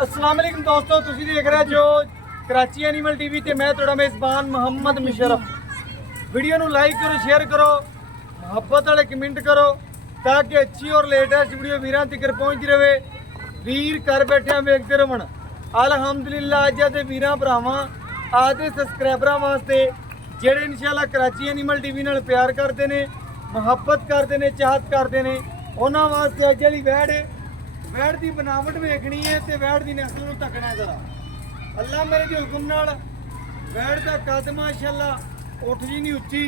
अस्सलाम वालेकुम दोस्तों, तुसी देख रहे जो कराची एनिमल टीवी ते मैं थोड़ा मेज़बान मोहम्मद मुशर्रफ। वीडियो ਨੂੰ ਲਾਈਕ ਕਰੋ, ਸ਼ੇਅਰ ਕਰੋ, ਮੁਹੱਬਤ ਵਾਲੇ ਕਮੈਂਟ ਕਰੋ ਤਾਂ ਕਿ ਅੱਛੀ ਔਰ ਲੇਟੈਸਟ ਵੀਡੀਓ ਵੀਰਾਂ ਤੱਕ ਪਹੁੰਚਦੀ ਰਹੇ। ਵੀਰ ਘਰ ਬੈਠਿਆਂ ਵੇਖਦੇ ਰਹਿਣ। ਅਲਹਮਦੁਲਿਲਾ ਅੱਜ ਦੇ ਵੀਰਾਂ ਭਰਾਵਾਂ ਆਦੇ ਸਬਸਕ੍ਰਾਈਬਰਾਂ ਵਾਸਤੇ ਜਿਹੜੇ ਇਨਸ਼ਾਅੱਲਾ कराची एनिमल टीवी ਨਾਲ ਪਿਆਰ ਕਰਦੇ ਨੇ, ਮੁਹੱਬਤ ਕਰਦੇ ਨੇ, ਚਾਹਤ ਕਰਦੇ ਨੇ, ਉਹਨਾਂ ਵਾਸਤੇ ਅੱਜ ਵਾਲੀ वैड़ की बनावट वेखनी है तो वैड़ की नस्ल में तकना जरा। अल्लाह मेरे के हुक्म नाल वैड़ का कद माशाअल्लाह उठ जी नहीं उच्ची।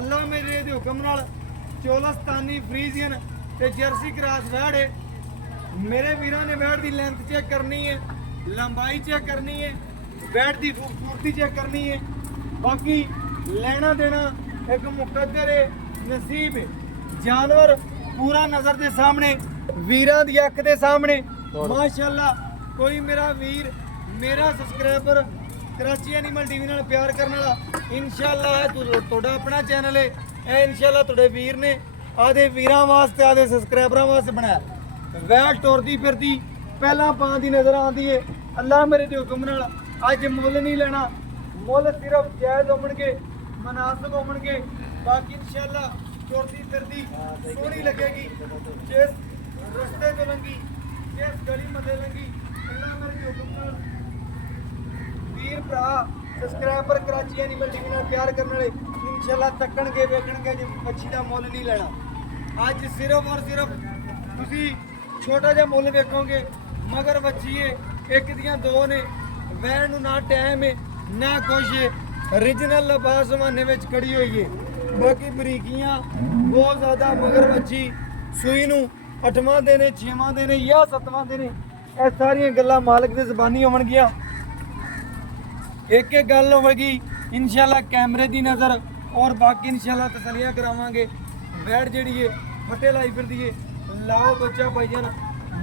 अल्लाह मेरे के हुक्म नाल चोलस्तानी फ्रीजियन ते जर्सी क्रॉस वैड़ है। मेरे वीरां ने वैड़ की लेंथ चेक करनी है, लंबाई चेक करनी है, वैड़ की खूबसूरती चेक करनी है। बाकी लेना देना एक मुकद्दर है, नसीब है। जानवर पूरा नज़र के सामने, ਵੀਰਾਂ ਦੀ ਅੱਖ ਦੇ ਸਾਹਮਣੇ ਮਾਸ਼ਾਅੱਲਾ। ਕੋਈ ਮੇਰਾ ਵੀਰ, ਮੇਰਾ ਸਬਸਕ੍ਰਾਈਬਰ कराची एनिमल टीवी ਨਾਲ ਪਿਆਰ ਕਰਨ ਵਾਲਾ ਇਨਸ਼ਾਅੱਲਾ ਤੁਹਾਡਾ ਆਪਣਾ ਚੈਨਲ ਹੈ। ਇਹ ਇਨਸ਼ਾਅੱਲਾ ਤੁਹਾਡੇ ਵੀਰ ਨੇ ਆਦੇ ਵੀਰਾਂ ਵਾਸਤੇ, ਆਦੇ ਸਬਸਕ੍ਰਾਈਬਰਾਂ ਵਾਸਤੇ ਬਣਾਇਆ। ਵੈੜ ਟੁਰਦੀ ਫਿਰਦੀ ਪਹਿਲਾਂ ਪਾਂ ਦੀ ਨਜ਼ਰ ਆਉਂਦੀ ਹੈ। ਅੱਲਾ ਮੇਰੇ ਦੇ ਹੁਕਮ ਨਾਲ ਅੱਜ ਮੁੱਲ ਨਹੀਂ ਲੈਣਾ, ਮੁੱਲ ਸਿਰਫ ਜਾਇਜ਼ ਹੋਣਗੇ, ਮਨਾਸਬ ਹੋਣਗੇ। ਬਾਕੀ ਇਨਸ਼ਾਅੱਲਾ ਟੁਰਦੀ ਫਿਰਦੀ ਸੋਹਣੀ ਲੱਗੇਗੀ। ਜਿਸ रस्ते तो लंगी, जिस गली मते लंगी, अल्लाह मेरे हुक्म नाल वीर भरा सब्सक्राइबर कराची एनिमल टीवी नाल प्यार करने वाले इंशाअल्लाह तकणगे वेखणगे जे मच्छी दा मुੱਲ नहीं लेना। अज सिर्फ और सिर्फ तुसी छोटा जिहा मुੱਲ वेखोगे, मगर मच्छी है एक दियां दो ने। वैण नूं ना टाइम है ना कुछ है, ओरिजिनल लिबास जमाने विच खड़ी हुई है। बाकी बरीकियां बहुत ज़्यादा, मगर मच्छी सूई नूं 8वां दिन है, 6वां दिन है या 7वां दिन है। ये सारिया गल्लां मालिक की ज़बानी होवणगियां। एक एक गल होगी इंशाअल्लाह कैमरे की नज़र, और बाकी इंशाअल्लाह तसलियां करावांगे। वैड़ जिहड़ी है फटे लाई फिरदी है, लाओ बच्चा भाईजान।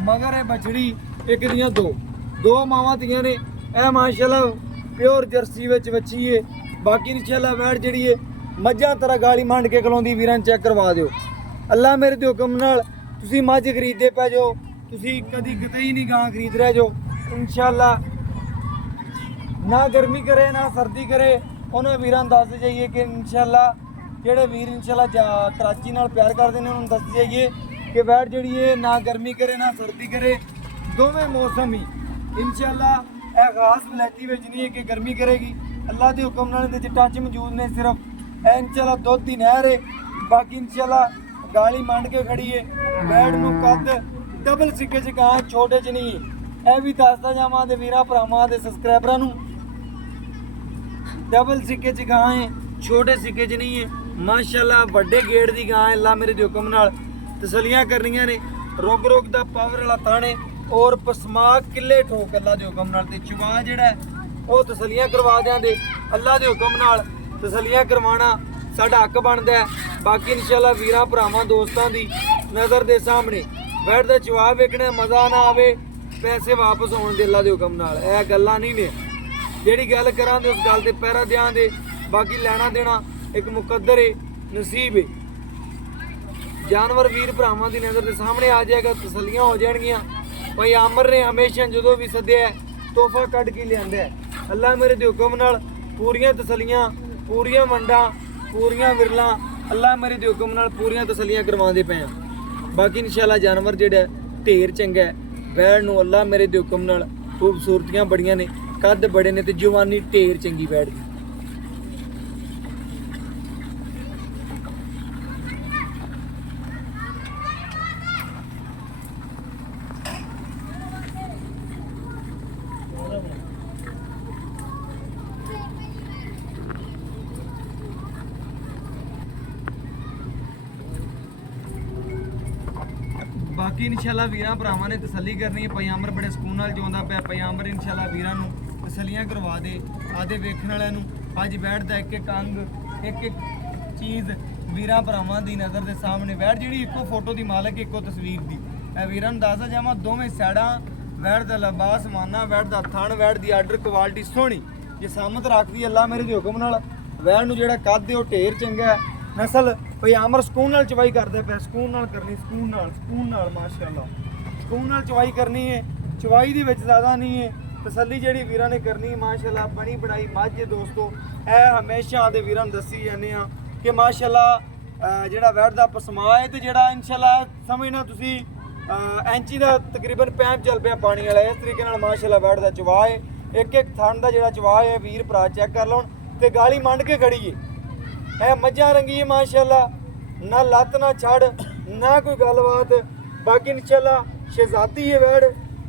मगर है बछड़ी एक दियां दो मावां धीआं ने। यह माशाअल्लाह प्योर जर्सी विच बच्ची है। बाकी इंशाअल्लाह वैड़ जिहड़ी है मझां तरह गाली मांड के खलोंदी, वीरां चेक करवा दिओ। अल्लाह मेरे दे हुक्म नाल तुसी मझ खरीदते पै जाओ, तुसी कदी किते ही नहीं गां खरीद रहे जो। इंशाअल्लाह ना गर्मी करे ना सर्दी करे, उन्होंने वीरां दस जाइए कि इंशाअल्लाह जेड़े वीर इंशाअल्लाह कराची नाल प्यार करते हैं उन्होंने दस जाइए कि वैड़ जिहड़ी है ना गर्मी करे ना सर्दी करे, दोवें मौसम ही इंशाअल्लाह। यह खास वलैती विच नहीं है कि गर्मी करेगी। अल्लाह के हुक्म नाल इहदे च टच मौजूद ने सिर्फ। यह इंशाअल्लाह दुध की नहर है। बाकी इंशाअल्लाह गाली मांड के खड़ी है। वैड़ नूं कद डबल सिक्के च गां, छोटे च नहीं है। यह भी दसदा जावां दे वीरां भरावां दे सब्सक्राइबरां नूं, डबल सिक्के च गां है, छोटे सिक्के च नहीं है। माशाअल्लाह वड्डे गेड़ दी गां है। अल्लाह मेरे दे हुक्म नाल तसलियां करनियां ने। रुग रुग दा पावर वाला ताने और पसमा किले ठोक अल्लाह दे हुक्म नाल। ते चुवा जिहड़ा वो तसलियां करवा देंगे। अल्लाह दे हुक्म नाल तसलियां करवाना साडा हक बनदा है। बाकी इंशाअल्लाह वीरां भरावां दोस्तां दी नज़र दे सामने वैड़ दा चवा वेखणे मज़ा ना आवे, पैसे वापस होण दे अल्लाह दे हुक्म नाल। यह गल्लां नहीं ने, जिहड़ी गल करां दे उस गल ते पैरा देआं दे। बाकी लेना देना एक मुकद्दर है, नसीब है। जानवर वीर भरावां दी नज़र दे सामने आ जाएगा, तसलियां हो जाणगियां। भाई आमर ने हमेशा जदों भी सद्दिया तोहफा कढ के लिआंदा है। अल्लाह मेरे दे हुक्म नाल पूरियां तसलियां, पूरियां वंडां, पूरियां विरलां अल्लाह मेरे दे हुक्म नाल पूरियां तसलियां करवाते पे हैं। बाकी इंशाअल्लाह जानवर जिहड़ा ढेर चंगा है। वैड़ नूं अल्लाह मेरे दे हुक्म नाल खूबसूरतियां बड़ियां ने, कद बड़े ने ते जवानी ढेर चंगी वैड़ दी। बाकी इंशाअल्लाह वीरां भरावां ने तसल्ली करनी है। पजामर बड़े सुकून नाल जिउंदा पिया। पजामर इंशाअल्लाह वीरां नूं तसल्लियां करवा दे। आदे वेखण वालिਆਂ ਨੂੰ अज वैड़ दा एक एक अंग, एक एक चीज़ वीरां भरावां दी नज़र दे सामने। वैड़ जिहड़ी इक्को फोटो दी मालक, इक्को तस्वीर दी। वीरां नूं दसदा जावां दोवें सैडां वैड़ दा लिबास माना, वैड़ दा थण, वैड़ दी आर्डर क्वालिटी सोहनी जे सामत रखदी। अल्लाह मेरे दे हुक्म नाल वैड़ नूं जिहड़ा कद है वो ढेर चंगा है। नस्ल पजामर सुकून नाल चवाई करदा पिया, सुकून नाल करनी, सुकून नाल माशाअल्लाह सुकून नाल चवाई करनी है। ਚਵਾਈ ਦੇ ਵਿੱਚ ਜ਼ਿਆਦਾ ਨਹੀਂ ਹੈ। ਤਸੱਲੀ ਜਿਹੜੀ ਵੀਰਾਂ ਨੇ ਕਰਨੀ ਮਾਸ਼ਾਅੱਲਾ ਬਣੀ ਬਣਾਈ ਮੱਝ ਹੈ ਦੋਸਤੋ। ਇਹ ਹਮੇਸ਼ਾ ਆਦੇ ਵੀਰਾਂ ਨੂੰ ਦੱਸੀ ਜਾਂਦੇ ਆ ਕਿ ਮਾਸ਼ਾਅੱਲਾ ਜਿਹੜਾ ਵੈੜ ਦਾ ਪਸਮਾ ਹੈ ਤੇ ਜਿਹੜਾ ਇਨਸ਼ਾਅੱਲਾ ਸਮਝਣਾ ਤੁਸੀਂ ਐਂਚੀ ਦਾ ਤਕਰੀਬਨ ਪੈਂਪ ਚੱਲ ਪਿਆ ਪਾਣੀ ਵਾਲਾ। ਇਸ ਤਰੀਕੇ ਨਾਲ ਮਾਸ਼ਾਅੱਲਾ ਵੈੜ ਦਾ ਚਵਾ ਹੈ। ਇੱਕ ਇੱਕ ਥਣ ਦਾ ਜਿਹੜਾ ਚਵਾ ਹੈ ਵੀਰ ਭਰਾ ਚੈੱਕ ਕਰ ਲਓ ਤੇ ਗਾਲੀ ਮੰਡ ਕੇ ਖੜੀ ਹੈ। ਇਹ ਮੱਝਾਂ ਰੰਗੀ ਹੈ ਮਾਸ਼ਾਅੱਲਾ, ਨਾ ਲੱਤ ਨਾ ਛੜ ਨਾ ਕੋਈ ਗੱਲਬਾਤ। ਬਾਕੀ ਇਨਸ਼ਾਅੱਲਾ ਸ਼ਹਿਜ਼ਾਦੀ ਹੈ ਵੈੜ।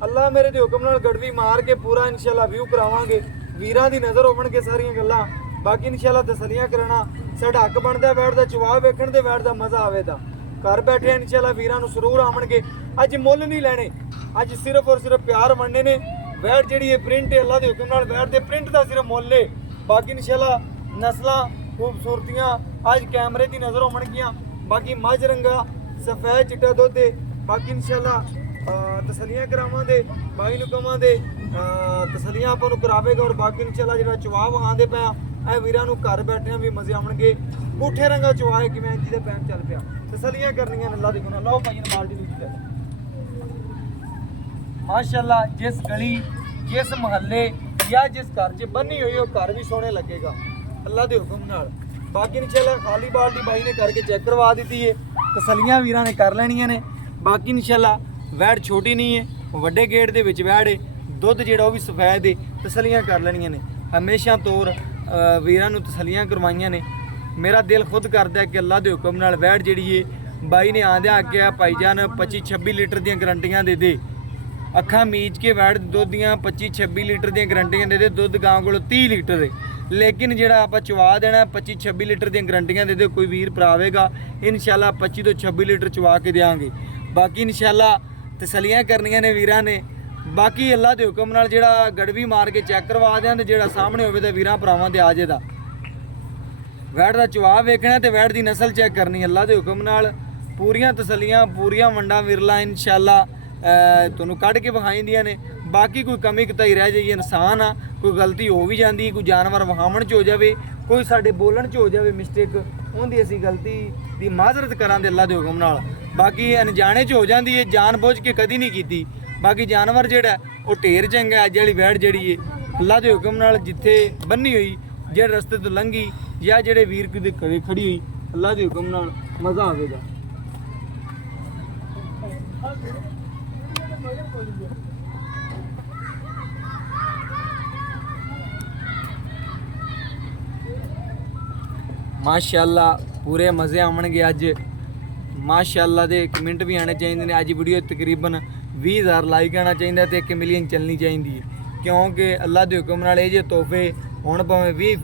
ਅੱਲਾ ਮੇਰੇ ਦੇ ਹੁਕਮ ਨਾਲ ਗੜਵੀ ਮਾਰ ਕੇ ਪੂਰਾ ਇਨਸ਼ਾਅੱਲਾ ਵਿਊ ਕਰਾਵਾਂਗੇ, ਵੀਰਾਂ ਦੀ ਨਜ਼ਰ ਹੋਵਣਗੇ ਸਾਰੀਆਂ ਗੱਲਾਂ। ਬਾਕੀ ਇਨਸ਼ਾਅੱਲਾ ਤਸੱਲੀਆਂ ਕਰਨਾ ਸਾਡਾ ਹੱਕ ਬਣਦਾ ਵੈੜ ਦਾ ਚਵਾ ਵੇਖਣ ਤੇ ਵੈੜ ਦਾ ਮਜ਼ਾ ਆਵੇਦਾ। ਘਰ ਬੈਠੇ ਇਨਸ਼ਾਅੱਲਾ ਵੀਰਾਂ ਨੂੰ ਸਰੂਰ ਆਵਣਗੇ। ਅੱਜ ਮੁੱਲ ਨਹੀਂ ਲੈਣੇ, ਅੱਜ ਸਿਰਫ ਔਰ ਸਿਰਫ ਪਿਆਰ ਵੰਡਣੇ ਨੇ। ਵੈੜ ਜਿਹੜੀ ਹੈ ਪ੍ਰਿੰਟ ਹੈ ਅੱਲਾ ਦੇ ਹੁਕਮ ਨਾਲ ਵੈੜ ਦੇ ਪ੍ਰਿੰਟ ਦਾ ਸਿਰਫ ਮੁੱਲ ਹੈ। ਬਾਕੀ ਇਨਸ਼ਾਅੱਲਾ ਨਸਲਾਂ ਖੂਬਸੂਰਤੀਆਂ ਅੱਜ ਕੈਮਰੇ ਦੀ ਨਜ਼ਰ ਹੋਣਗੀਆਂ। ਬਾਕੀ ਮੱਝ ਰੰਗਾ ਸਫੈਦ ਚਿੱਟਾ ਦੁੱਧ ਹੈ। ਬਾਕੀ ਇਨਸ਼ਾਅੱਲਾ ਤਸੱਲੀਆਂ ਕਰਾਵਾਂਗੇ, ਬਾਈ ਨੂੰ ਕਵਾਂਗੇ ਤਸੱਲੀਆਂ ਆਪਾਂ ਨੂੰ ਕਰਾਵੇਗਾ। ਔਰ ਬਾਕੀ ਇਨਸ਼ਾਅੱਲਾ ਜਿਹੜਾ ਚਵਾ ਵਹਾਂਦੇ ਪਿਆ ਇਹ ਵੀਰਾਂ ਨੂੰ ਘਰ ਬੈਠਿਆਂ ਵੀ ਮਜ਼ੇ ਆਉਣਗੇ। ਪੁੱਠੇ ਰੰਗਾ ਚਵਾ ਹੈ ਕਿਵੇਂ ਜਿਹਦੇ ਪੈਰ ਚੱਲ ਪਿਆ। ਤਸੱਲੀਆਂ ਕਰਨੀਆਂ ਅੱਲਾ ਦੇ ਗੁਨਾਹ। ਲਓ ਭਾਈ ਬਾਲਟੀ ਵਿੱਚ ਲੈ ਮਾਸ਼ਾਅੱਲਾ। ਜਿਸ ਗਲੀ ਜਿਸ ਮੁਹੱਲੇ ਜਾਂ ਜਿਸ ਘਰ 'ਚ ਬੰਨੀ ਹੋਈ ਉਹ ਘਰ ਵੀ ਸੋਹਣੇ ਲੱਗੇਗਾ ਅੱਲਾ ਦੇ ਹੁਕਮ ਨਾਲ। ਬਾਕੀ ਇਨਸ਼ਾਅੱਲਾ ਖਾਲੀ ਬਾਲਟੀ ਬਾਈ ਨੇ ਕਰਕੇ ਚੈੱਕ ਕਰਵਾ ਦਿੱਤੀ ਹੈ। ਤਸੱਲੀਆਂ ਵੀਰਾਂ ਨੇ ਕਰ ਲੈਣੀਆਂ ਨੇ। ਬਾਕੀ ਇਨਸ਼ਾਅੱਲਾ ਵੈੜ ਛੋਟੀ ਨਹੀਂ ਹੈ, ਵੱਡੇ ਗੇਟ ਦੇ ਵਿੱਚ ਵੈੜ ਹੈ। ਦੁੱਧ ਜਿਹੜਾ ਉਹ ਵੀ ਸਫੈਦ ਹੈ। ਤਸੱਲੀਆਂ ਕਰ ਲੈਣੀਆਂ ਨੇ। ਹਮੇਸ਼ਾ ਤੌਰ ਵੀਰਾਂ ਨੂੰ ਤਸੱਲੀਆਂ ਕਰਵਾਈਆਂ ਨੇ। ਮੇਰਾ ਦਿਲ ਖੁਦ ਕਰਦਾ ਕਿ ਅੱਲਾ ਦੇ ਹੁਕਮ ਨਾਲ ਵੈੜ ਜਿਹੜੀ ਹੈ ਬਾਈ ਨੇ ਆਂਦਿਆਂ ਆਖਿਆ ਭਾਈਜਾਨ 25-26 ਲੀਟਰ ਦੀਆਂ ਗਰੰਟੀਆਂ ਦੇ ਦੇ। ਅੱਖਾਂ ਮੀਚ ਕੇ ਵੈੜ ਦੁੱਧ ਦੀਆਂ 25-26 ਲੀਟਰ ਦੀਆਂ ਗਰੰਟੀਆਂ ਦੇ ਦੇ। ਦੁੱਧ ਗਾਂ ਕੋਲ 30 ਲੀਟਰ ਹੈ, ਲੇਕਿਨ ਜਿਹੜਾ ਆਪਾਂ ਚਵਾ ਦੇਣਾ 25-26 ਲੀਟਰ ਦੀਆਂ ਗਰੰਟੀਆਂ ਦੇ ਦੇ। ਕੋਈ ਵੀਰ ਭਰਾ ਆਵੇਗਾ ਇਨਸ਼ਾਅੱਲਾ 25 ਤੋਂ 26 ਲੀਟਰ ਚਵਾ ਕੇ ਦੇਵਾਂਗੇ। ਬਾਕੀ ਇਨਸ਼ਾਅੱਲਾ ਤਸੱਲੀਆਂ ਕਰਨੀਆਂ ਨੇ ਵੀਰਾਂ ਨੇ। ਬਾਕੀ ਅੱਲਾ ਦੇ ਹੁਕਮ ਨਾਲ ਜਿਹੜਾ ਗੜਵੀ ਮਾਰ ਕੇ ਚੈੱਕ ਕਰਵਾ ਦਿਆਂ ਤੇ ਜਿਹੜਾ ਸਾਹਮਣੇ ਹੋਵੇ ਤਾਂ ਵੀਰਾਂ ਭਰਾਵਾਂ ਦੇ ਆ ਜੇ ਦਾ ਵੈੜ ਦਾ ਚਵਾ ਵੇਖਣਾ ਤੇ ਵੈੜ ਦੀ ਨਸਲ ਚੈੱਕ ਕਰਨੀ। ਅੱਲਾ ਦੇ ਹੁਕਮ ਨਾਲ ਪੂਰੀਆਂ ਤਸੱਲੀਆਂ ਪੂਰੀਆਂ ਵੰਡਾ ਵਿਰਲਾ ਇਨਸ਼ਾਅੱਲਾ ਤੁਹਾਨੂੰ ਕੱਢ ਕੇ ਵਿਖਾਈਂਦੀਆਂ ਨੇ। ਬਾਕੀ ਕੋਈ ਕਮੀ ਕਤਾਈ ਰਹਿ ਜਾਈਏ ਇਨਸਾਨ ਆ, ਕੋਈ ਗਲਤੀ ਹੋ ਵੀ ਜਾਂਦੀ, ਕੋਈ ਜਾਨਵਰ ਵਹਾਵਣ 'ਚ ਹੋ ਜਾਵੇ, ਕੋਈ ਸਾਡੇ ਬੋਲਣ 'ਚ ਹੋ ਜਾਵੇ ਮਿਸਟੇਕ, ਉਹਦੀ ਅਸੀਂ ਗਲਤੀ ਦੀ ਮਾਜ਼ਰਤ ਕਰਾਂਗੇ ਅੱਲਾ ਦੇ ਹੁਕਮ ਨਾਲ। ਬਾਕੀ ਅਣਜਾਣੇ 'ਚ ਹੋ ਜਾਂਦੀ ਹੈ, ਜਾਣ ਬੁੱਝ ਕੇ ਕਦੀ ਨਹੀਂ ਕੀਤੀ। ਬਾਕੀ ਜਾਨਵਰ ਜਿਹੜਾ ਉਹ ਢੇਰ ਚੰਗਾ। ਅੱਜ ਵਾਲੀ ਵੈੜ ਜਿਹੜੀ ਹੈ ਅੱਲਾ ਦੇ ਹੁਕਮ ਨਾਲ ਜਿੱਥੇ ਬੰਨੀ ਹੋਈ ਜਿਹੜੇ ਰਸਤੇ ਤੋਂ ਲੰਘੀ ਜਾਂ ਜਿਹੜੇ ਵੀਰ ਕਿਤੇ ਘਰੇ ਖੜੀ ਹੋਈ ਅੱਲਾ ਦੇ ਹੁਕਮ ਨਾਲ ਮਜ਼ਾ ਆਵੇਗਾ। ਮਾਸ਼ਾਅੱਲਾ ਪੂਰੇ ਮਜ਼ੇ ਆਉਣਗੇ ਅੱਜ ਮਾਸ਼ਾਅੱਲਾ। ਦੇ ਕਮੈਂਟ ਵੀ ਆਣੇ ਚਾਹੀਦੇ ਨੇ। ਅੱਜ ਵੀਡੀਓ ਤਕਰੀਬਨ 20,000 ਲਾਈਕ ਆਣਾ ਚਾਹੀਦਾ ਤੇ 1 ਮਿਲੀਅਨ ਚੱਲਣੀ ਚਾਹੀਦੀ ਹੈ, ਕਿਉਂਕਿ ਅੱਲਾ ਦੇ ਹੁਕਮ ਨਾਲ ਇਹ ਜੇ ਤੋਹਫੇ ਹੁਣ ਭਾਵੇਂ 20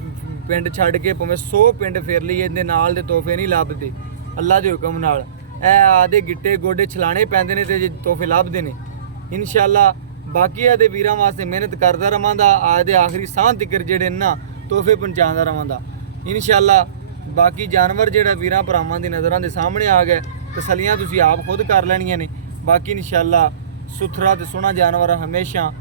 ਪਿੰਡ ਛੱਡ ਕੇ ਭਾਵੇਂ 100 ਪਿੰਡ ਫਿਰ ਲਈਏ ਇਹਦੇ ਨਾਲ ਦੇ ਤੋਹਫੇ ਨਹੀਂ ਲੱਭਦੇ ਅੱਲਾ ਦੇ ਹੁਕਮ ਨਾਲ। ਇਹ ਆਦੇ ਗਿੱਟੇ ਗੋਡੇ ਛਲਾਣੇ ਪੈਂਦੇ ਨੇ ਤੇ ਜੇ ਤੋਹਫੇ ਲੱਭਦੇ ਨੇ ਇਨਸ਼ਾਅੱਲਾ। ਬਾਕੀ ਇਹਦੇ ਵੀਰਾਂ ਵਾਸਤੇ ਮਿਹਨਤ ਕਰਦਾ ਰਵਾਂਦਾ ਆਦੇ ਆਖਰੀ ਸਾਹ ਤੱਕ ਜਿਹੜੇ ਨਾ ਤੋਹਫੇ ਪਹੁੰਚਾਉਂਦਾ ਰਵਾਂਦਾ ਇਨਸ਼ਾਅੱਲਾ। ਬਾਕੀ ਜਾਨਵਰ ਜਿਹੜਾ ਵੀਰਾਂ ਭਰਾਵਾਂ ਦੀ ਨਜ਼ਰਾਂ ਦੇ ਸਾਹਮਣੇ ਆ ਗਿਆ, ਤਸੱਲੀਆਂ ਤੁਸੀਂ ਆਪ ਖੁਦ ਕਰ ਲੈਣੀਆਂ ਨੇ। ਬਾਕੀ ਇਨਸ਼ਾਅੱਲਾ ਸੁਥਰਾ ਤੇ ਸੋਹਣਾ ਜਾਨਵਰ ਹਮੇਸ਼ਾ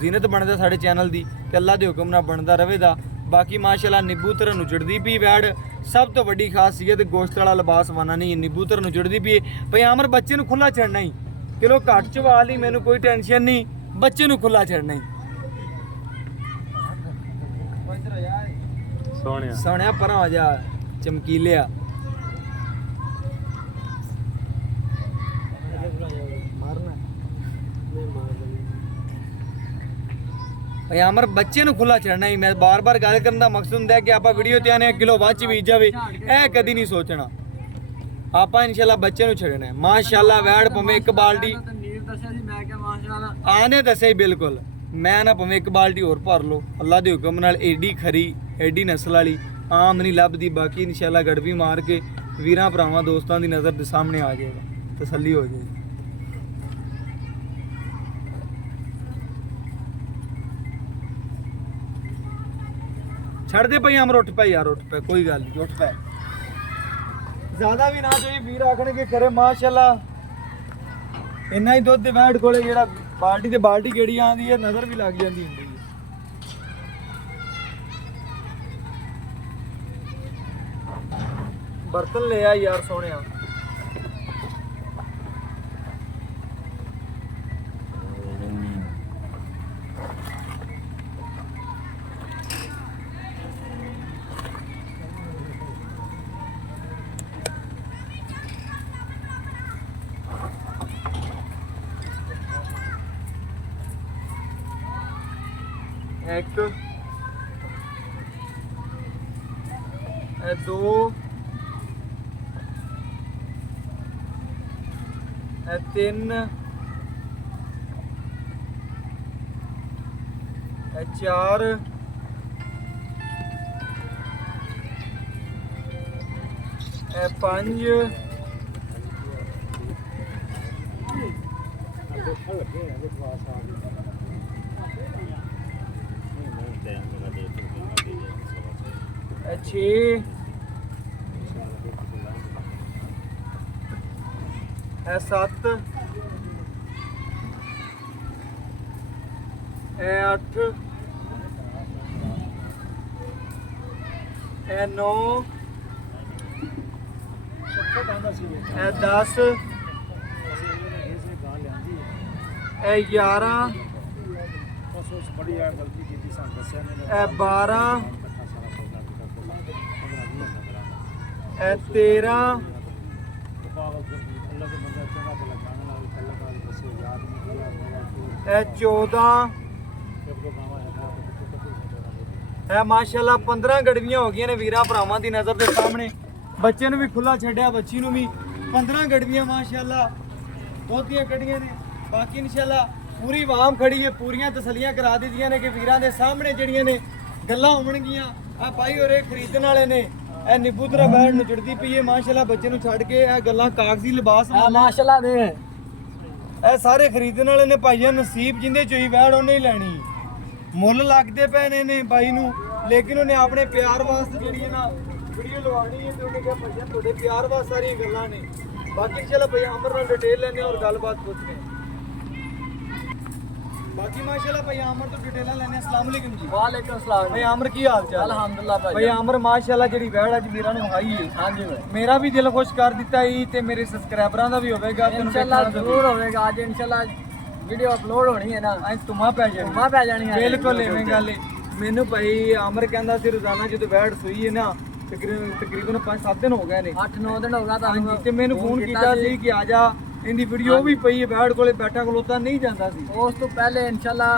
ਜ਼ੀਨਤ ਬਣਦਾ ਸਾਡੇ ਚੈਨਲ ਦੀ ਤੇ ਅੱਲਾ ਦੇ ਹੁਕਮ ਨਾਲ ਬਣਦਾ ਰਹੇਗਾ। ਬਾਕੀ ਮਾਸ਼ਾਅੱਲਾ ਨਿੱਬੂਤਰ ਨੂੰ ਜੁੜਦੀ ਪਈ ਵੈੜ। ਸਭ ਤੋਂ ਵੱਡੀ ਖਾਸੀਅਤ ਗੋਸ਼ਤ ਵਾਲਾ ਲਿਬਾਸ ਵਾਨਾ ਨਹੀਂ, ਨਿੱਬੂਤਰ ਨੂੰ ਜੁੜਦੀ ਪਈ। ਪਿਆਮਰ ਬੱਚੇ ਨੂੰ ਖੁੱਲਾ ਛੱਡਣਾ ਹੀ, ਚਲੋ ਘੱਟ ਚਵਾ ਲਈ ਮੈਨੂੰ ਕੋਈ ਟੈਨਸ਼ਨ ਨਹੀਂ, ਬੱਚੇ ਨੂੰ ਖੁੱਲਾ ਛੱਡਣਾ ਹੀ। ਸੋਹਣਿਆ ਪਰਾਂ ਹੋ ਜਾ ਚਮਕੀਲਿਆ। ਪਿਆਮਰ ਬੱਚੇ ਨੂੰ ਖੁੱਲਾ ਛੱਡਣਾ ਹੀ। ਮੈਂ ਬਾਰ-ਬਾਰ ਗੱਲ ਕਰਨ ਦਾ ਮਕਸਦ ਹੁੰਦਾ ਕਿ ਆਪਾਂ ਵੀਡੀਓ ਤੇ ਆਨੇ ਕਿਲੋ ਵੱਧ ਚ ਵੀ ਜਾਵੇ, ਇਹ ਕਦੀ ਨਹੀਂ ਸੋਚਣਾ। ਆਪਾਂ ਇਨਸ਼ਾਅੱਲਾ ਬੱਚੇ ਨੂੰ ਛੱਡਣਾ ਹੈ। ਮਾਸ਼ਾਅੱਲਾ ਵੈੜ ਭਾਵੇਂ ਇੱਕ ਬਾਲਟੀ ਆਨੇ ਦੱਸੇ ਬਿਲਕੁਲ ਮੈਂ ਨਾ ਭਾਵੇਂ ਇੱਕ ਬਾਲਟੀ ਹੋਰ ਭਰ ਲਓ ਅੱਲਾ ਦੇ ਹੁਕਮ ਨਾਲ। ਏਡੀ ਖਰੀ ਏਡੀ ਨਸਲ ਵਾਲੀ ਆਮ ਨਹੀਂ ਲੱਭਦੀ। ਬਾਕੀ ਇਨਸ਼ਾਅੱਲਾ ਗੜਵੀ ਮਾਰ ਕੇ ਵੀਰਾਂ ਭਰਾਵਾਂ ਦੋਸਤਾਂ ਦੀ ਨਜ਼ਰ ਦੇ ਸਾਹਮਣੇ ਆ ਜਾਏਗਾ, ਤਸੱਲੀ ਹੋ ਜਾਏਗੀ। ਛੱਡ ਦੇ ਪਈ ਅਮਰ, ਉੱਠ ਪੈ ਯਾਰ, ਉੱਠ ਪੈ, ਕੋਈ ਗੱਲ ਨਹੀਂ, ਉੱਠ ਪੈ। ਜ਼ਿਆਦਾ ਵੀ ਨਾ ਚਾਹੀਏ ਵੀਰ ਆਖਣਗੇ ਕਰੇ ਮਾਸ਼ਾਅੱਲਾ ਇੰਨਾ ਹੀ ਦੁੱਧ ਦੇ ਵੈੜ ਕੋਲੇ ਜਿਹੜਾ ਬਾਲਟੀ ਤੇ ਬਾਲਟੀ ਕਿਹੜੀ ਆਂਦੀ ਹੈ ਨਜ਼ਰ ਵੀ ਲੱਗ ਜਾਂਦੀ ਹੁੰਦੀ ਹੈ। ਬਰਤਨ ਲਿਆ ਯਾਰ ਸੋਹਣਿਆ। ਇੱਕ ਇਹ ਦੋ ਇਹ ਤਿੰਨ ਇਹ ਚਾਰ ਇਹ ਪੰਜ ਇਹ ਛੇ ਇਹ ਸੱਤ ਇਹ ਅੱਠ ਇਹ ਨੌ ਇਹ 10 ਇਹ 11 ਇਹ 12 ਇਹ 13 ਇਹ 14 ਇਹ ਮਾਸ਼ਾਅੱਲਾ 15 ਗੜਵੀਆਂ ਹੋ ਗਈਆਂ ਨੇ ਵੀਰਾਂ ਭਰਾਵਾਂ ਦੀ ਨਜ਼ਰ ਦੇ ਸਾਹਮਣੇ। ਬੱਚੇ ਨੂੰ ਵੀ ਖੁੱਲਾ ਛੱਡਿਆ, ਬੱਚੀ ਨੂੰ ਵੀ 15 ਗੜਵੀਆਂ ਮਾਸ਼ਾਅੱਲਾ ਦੋਤੀਆਂ ਕੱਢੀਆਂ ਨੇ। ਬਾਕੀ ਇਨਸ਼ਾਅੱਲਾ ਪੂਰੀ ਆਵਾਮ ਖੜੀ ਹੈ, ਪੂਰੀਆਂ ਤਸੱਲੀਆਂ ਕਰਾ ਦਿੱਤੀਆਂ ਨੇ ਕਿ ਵੀਰਾਂ ਦੇ ਸਾਹਮਣੇ ਜਿਹੜੀਆਂ ਨੇ ਗੱਲਾਂ ਹੋਣਗੀਆਂ। ਆ ਭਾਈ ਹੋਰੇ ਖਰੀਦਣ ਵਾਲੇ ਨੇ, ਇਹ ਨਿਬੂਤਰਾ ਬੈਠ ਨਚੜਦੀ ਪਈ ਹੈ ਮਾਸ਼ਾਅੱਲਾ ਬੱਚੇ ਨੂੰ ਛੱਡ ਕੇ। ਇਹ ਗੱਲਾਂ ਕਾਗਜ਼ੀ ਲਿਬਾਸ ਮਾਸ਼ਾਅੱਲਾ ਦੇ ਇਹ ਸਾਰੇ ਖਰੀਦਣ ਵਾਲੇ ਨੇ ਭਾਈਆਂ, ਨਸੀਬ ਜਿੰਦੇ ਚੋਈ ਵੈੜ ਉਹਨੇ ਹੀ ਲੈਣੀ। ਮੁੱਲ ਲੱਗਦੇ ਪਏ ਨੇ ਬਾਈ ਨੂੰ, ਲੇਕਿਨ ਉਹਨੇ ਆਪਣੇ ਪਿਆਰ ਵਾਸਤੇ ਜਿਹੜੀ ਹੈ ਨਾ ਵੀਡੀਓ ਲਵਾਉਣੀ ਹੈ ਤੇ ਉਹਨੇ ਕਿਹਾ ਭਾਈਆਂ ਤੁਹਾਡੇ ਪਿਆਰ ਵਾਸਤੇ ਸਾਰੀਆਂ ਗੱਲਾਂ ਨੇ। ਬਾਕੀ ਚਲੋ ਭਈ ਅਮਰ ਨਾਲ ਡਿਟੇਲ ਲੈਣੇ ਔਰ ਗੱਲਬਾਤ ਪੁੱਛਦੇ ਹਾਂ। ਬਾਕੀ ਮਾਸ਼ਾਅੱਲਾ ਭਈ ਅਮਰ ਤੋਂ ਡਿਟੇਲਾਂ ਲੈਣੇ। अस्सलाम वालेकुम जी। वालेकुम सलाम ਭਈ ਅਮਰ ਕੀ ਹਾਲ ਚਾਲ? अल्हम्दुलिल्लाह भाई। ਭਈ ਅਮਰ ਮਾਸ਼ਾਅੱਲਾ ਜਿਹੜੀ ਵੈੜ ਅੱਜ ਵੀਰਾਂ ਨੂੰ ਵਿਖਾਈ ਹੈ, हाँ जी भाई ਮੇਰਾ ਵੀ ਦਿਲ ਖੁਸ਼ ਕਰ ਦਿੱਤਾ ਹੀ ਤੇ ਮੇਰੇ ਸਬਸਕ੍ਰਾਈਬਰਾਂ ਦਾ ਵੀ ਹੋਵੇਗਾ। इंशाल्लाह जरूर होएगा आज इंशाल्लाह वीडियो अपलोड होनी है ना, ਅੱਜ ਤੁਮਾ ਪੈ ਜਾਣੀ। घुमा पै जानी है ਬਿਲਕੁਲ ਐਵੇਂ ਗੱਲ ਏ। ਮੈਨੂੰ ਭਾਈ ਅਮਰ ਕਹਿੰਦਾ ਸੀ ਰੋਜ਼ਾਨਾ ਜਦੋਂ ਵੈੜ ਸੂਈ ਹੈ ਨਾ ਤਕਰੀਬਨ 5-7 ਦਿਨ ਹੋ ਗਏ ਨੇ। 8-9 दिन होगा ਹਾਂਜੀ ਤੇ ਮੈਨੂੰ ਫੋਨ ਕੀਤਾ ਸੀ ਕਿ ਆ ਜਾ, ਇਹਦੀ ਵੀਡੀਓ ਵੀ ਪਈ ਹੈ। ਵੈੜ ਕੋਲੇ ਬੈਠਾ ਖਲੋਤਾ ਨਹੀਂ ਜਾਂਦਾ ਸੀ। ਉਸ ਤੋਂ ਪਹਿਲੇ इंशाल्लाह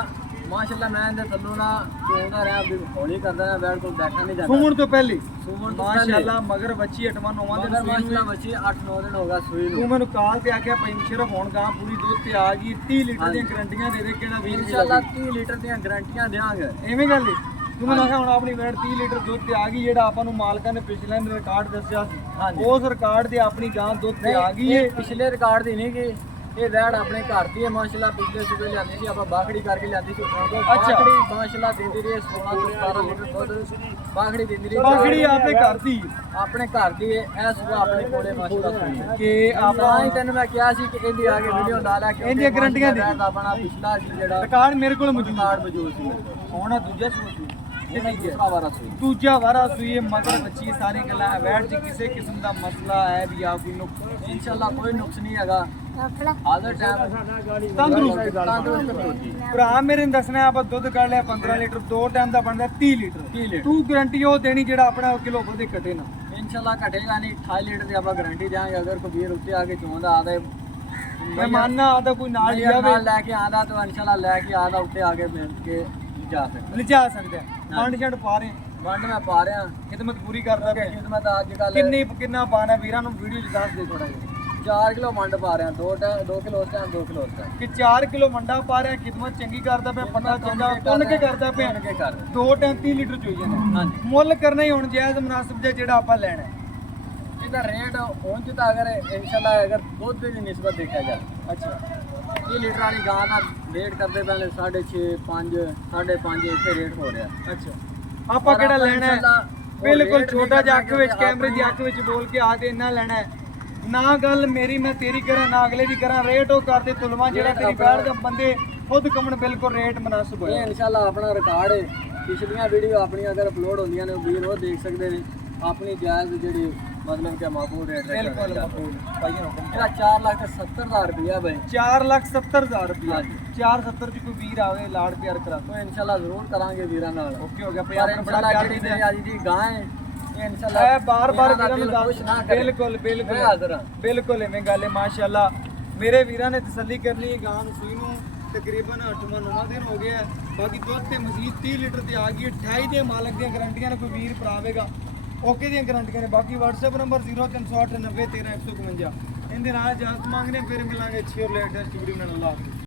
माशाल्लाह मैं ਇਹਦੇ ਥੱਲੋਂ ਨਾ ਚੋਂਦਾ ਰਿਹਾ ਵੀ ਹੌਲੀ ਕਰਦਾ ਰਿਹਾ, ਬੈਠ ਕੋਲ ਬੈਠਾ ਨਹੀਂ ਜਾਂਦਾ। ਸੂਣ ਤੋਂ ਪਹਿਲੇ ਸੂਣ ਤੋਂ ਮਾਸ਼ਾਅੱਲਾ ਮਗਰ ਬੱਚੀ 8-9 ਦਿਨ मगर ਸੂਈ माशाल्लाह ਨੂੰ। बच्ची 8-9 दिन होगा सुई ਤੂੰ ਨੂੰ। ਮੈਨੂੰ ਕਾਲ ਤੇ ਆਖਿਆ ਭਾਈ ਮੁਸ਼ਰਫ ਹੁਣ ਗਾਂ ਪੂਰੀ ਦੁੱਧ ਤੇ ਆ ਗਈ, 30 ਲੀਟਰ ਦੀਆਂ ਗਰੰਟੀਆਂ ਦੇ ਦੇ ਕਿਹੜਾ 20 इंशाल्लाह 30 ਲੀਟਰ ਦੀਆਂ ਗਾਰੰਟੀਆਂ ਦੇਵਾਂਗੇ। ਐਵੇਂ ਗੱਲ ਏ। ਤੂੰ ਮੈਨੂੰ ਆਖਿਆ ਹੁਣ ਆਪਣੀ ਵੈੜ 30 ਲੀਟਰ ਦੁੱਧ ਤੇ ਆ ਗਈ, ਜਿਹੜਾ ਆਪਾਂ ਨੂੰ ਮਾਲਕਾਂ ਨੇ ਪਿਛਲੇ ਰਿਕਾਰਡ ਦੱਸਿਆ ਸੀ ਹਾਂਜੀ। ਉਸ ਰਿਕਾਰਡ ਤੇ ਆਪਣੀ ਗਾਂ ਦੁੱਧ ਤੇ ਆ ਗਈ ਏ। ਪਿਛਲੇ ਰਿਕਾਰਡ ਦੀ ਨਹੀਂ ਕਿ ਇਹ ਵੈੜ ਆਪਣੇ ਘਰ ਦੀ ਹੈ ਮਾਸ਼ਾਅੱਲਾ। ਪਿਛਲੇ ਸੂਬੇ ਲਿਆਂਦੀ ਸੀ ਆਪਾਂ ਬਾਖੜੀ ਕਰਕੇ ਲਿਆਂਦੀ ਸੀ। ਬਾਖੜੀ ਮਾਸ਼ਾਅੱਲਾ ਦਿੰਦੀ ਰਹੀ 16 ਤੋਂ 17 ਲੀਟਰ ਦੁੱਧ ਬਾਖੜੀ ਦਿੰਦੀ ਰਹੀ। ਬਾਖੜੀ ਆਪਣੇ ਘਰ ਦੀ ਆਪਣੇ ਘਰ ਦੀ ਹੈ, ਇਹ ਸੂਬਾ ਆਪਣੇ ਕੋਲੇ ਮਾਸ਼ਾਅੱਲਾ ਸੂਈ ਹੈ। ਕਿ ਆਪਾਂ ਹੀ ਤੈਨੂੰ ਮੈਂ ਕਿਹਾ ਸੀ ਕਿ ਇਹਦੀ ਆ ਕੇ ਵੀਡੀਓ ਲਾ ਲੈ ਕੇ ਇਹਦੀਆਂ ਗਰੰਟੀਆਂ ਦੇ ਆਪਣਾ ਪਿਛਲਾ ਸੀ ਜਿਹੜਾ ਰਿਕਾਰਡ ਮੇਰੇ ਕੋਲ ਮੌਜੂਦ ਰਿਕਾਰਡ ਮੌਜੂਦ ਸੀ। ਹੁਣ ਆਹ ਦੂਜਾ ਸੂਈ ਇਹ ਦੂਸਰਾ ਵਾਰਾ ਸੂਈ। ਦੂਜਾ ਵਾਰਾ ਸੂਈ ਹੈ, ਮਗਰ ਬੱਚੀ ਸਾਰੀ ਗੱਲਾਂ ਵੈੜ 'ਚ ਕਿਸੇ ਕਿਸਮ ਦਾ ਮਸਲਾ ਹੈ ਵੀ ਆ ਕੋਈ ਨੁਕਸ इंशाल्लाह कोई नुक्स नहीं हैगा। आधा टाइम ਤੰਦਰੁਸਤ होगी। ਭਰਾ ਮੇਰੇ ਨੇ ਦੱਸਣਾ ਆਪਾਂ ਦੁੱਧ ਕੱਢ ਲਿਆ 15 ਲੀਟਰ, 2 ਟਾਈਮ ਦਾ ਬਣਦਾ 30 ਲੀਟਰ। 30 लीटर ਤੂੰ ਗਾਰੰਟੀ ਉਹ ਦੇਣੀ ਜਿਹੜਾ ਆਪਣਾ ਕਿਲੋ ਵਧੇ ਘਟੇ ਨਾ। इंशाल्लाह घटेगा नहीं। 28 लीटर की आप गारंटी देंगे। अगर कोई वीर उत्ते आके चौंदा आधा ਮੈਂ ਮੰਨਣਾ ਆਦਾ ਕੋਈ ਨਾਲ नाल ਜਾਵੇ लेके आधा तो इंशाल्लाह लेके आधा उत्ते आके मिल के जा सकते। ਲਿਜਾ ਸਕਦਾ। ਫੰਡ ਛੱਡ ਪਾ ਰਹੇ वंड मैं पा रहा ਖਿਦਮਤ ਪੂਰੀ ਕਰਦਾ ਪਿਆ। खिदमत अजकल ਕਿੰਨਾ ਪਾਣਾ ਵੀਰਾਂ ਨੂੰ ਵੀਡੀਓ 'ਚ ਦੱਸ ਦੇ ਥੋੜਾ ਜਿਹਾ 4 किलो वंड पा रहे हैं। 2 किलो उस टाइम 2 किलो उस टाइम ਕਿ 4 ਕਿਲੋ ਮੰਡਾ ਪਾ ਰਿਹਾ, ਖਿਦਮਤ ਚੰਗੀ ਕਰਦਾ ਪਿਆ, ਪੱਟਾ ਚੰਗਾ ਤੁੰਨ ਕੇ ਕਰਦਾ ਪਿਆ। के कर 2 ਟਾਈਮ 30 ਲੀਟਰ ਚੋਈ ਜਾਂਦਾ। हाँ जी। ਮੁੱਲ ਕਰਨਾ ਹੀ ਹੁਣ ਜਾਇਜ਼ ਮੁਨਾਸਿਬ ਜਿਹਾ ਜਿਹੜਾ ਆਪਾਂ ਲੈਣਾ ਹੈ। इधर रेट पहुंच तो अगर इंशाल्लाह अगर दूध की निस्बत देखा जाए ਅੱਛਾ 30 लीटर वाली गां का रेट करते पहले 6.5 5 5.5 इतने रेट हो रहा। ਅੱਛਾ ਆਪਾਂ ਕਿਹੜਾ ਲੈਣਾ ਹੈ? ਬਿਲਕੁਲ ਛੋਟਾ ਜਿਹਾ ਅੱਖ ਵਿੱਚ ਕੈਮਰੇ ਦੀ ਅੱਖ ਵਿੱਚ ਬੋਲ ਕੇ ਆ ਕੇ ਇੰਨਾ ਲੈਣਾ ਹੈ। ਨਾ ਗੱਲ ਮੇਰੀ ਮੈਂ ਤੇਰੀ ਕਰਾਂ ਨਾ ਅਗਲੇ ਦੀ ਕਰਾਂ, ਰੇਟ ਉਹ ਕਰਦੇ ਤੁਲਵਾ ਜਿਹੜਾ ਤੇਰੀ ਬੈਠ ਦੇ ਬੰਦੇ ਖੁਦ ਕਮਣ ਬਿਲਕੁਲ ਰੇਟ ਮੁਨਾਸਿਬ ये ਹੋਇਆ। इंशाल्लाह अपना रिकॉर्ड है। पिछलियां वीडियो अपनी अगर अपलोड होंदियां ने वीर वो देख सकते हैं। अपनी जायज़ जी मतलब कि माकूल रेट ਬਿਲਕੁਲ ਮਕਬੂਲ ਭਾਈ ਹੁਕਮ। 4,70,000 रुपया भाई। 4,70,000 ਰੁਪਇਆ। ਹਾਂਜੀ। 470 ਚ ਕੋਈ ਵੀਰ ਆਵੇ ਲਾੜ ਪਿਆਰ ਕਰਾ तो इंशाल्लाह जरूर करांगे वीरां नाल। ਓਕੇ ਹੋ ਗਿਆ पर ਪਿਆਰ ਬੜਾ इंशाल्लाह ਪਿਆਰ जेडी ਕੀਤਾ। मेरी आज दी गां है ये इंशाल्लाह ਇਹ ਬਾਰ-ਬਾਰ मेरा ਵੀਰਾਂ ਨੂੰ दिल खुश ना ਦੱਸ। करे। ਬਿਲਕੁਲ मैं ਬਿਲਕੁਲ हाजिर हां। ਬਿਲਕੁਲ ਐਵੇਂ ਗੱਲ ਹੈ ਮਾਸ਼ਾਅੱਲਾ। ਮੇਰੇ ਵੀਰਾਂ ਨੇ ਤਸੱਲੀ ਕਰ ਲਈ ਗਾਂ ਨੂੰ ਸੂਈ ਨੂੰ ਤਕਰੀਬਨ 8ਵਾਂ ਦਿਨ ਹੋ ਗਿਆ ਹੈ। ਬਾਕੀ ਦੁੱਧ ਤੇ ਮਜ਼ੀਦ 30 ਲੀਟਰ ਤੇ ਆ ਗਈ 28 ਦੇ ਮਾਲਕ ਦੀਆਂ ਗਰੰਟੀਆਂ ਨੇ ਕੋਈ ਵੀਰ ਭਰਾਵੇਗਾ ਓਕੇ ਦੀਆਂ ਗਰੰਟੀਆਂ ਨੇ। ਬਾਕੀ WhatsApp ਨੰਬਰ 0308 90 13 152 ਇਹਦੇ ਨਾਲ ਇਜਾਜ਼ਤ ਮੰਗਦੇ ਫਿਰ ਮਿਲਾਂਗੇ ਅੱਛੀ ਔਰ ਲੇਟੈਸਟ ਵੀਡੀਓ ਨਾਲ। ਅੱਲਾਹ ਹਾਫਿਜ਼।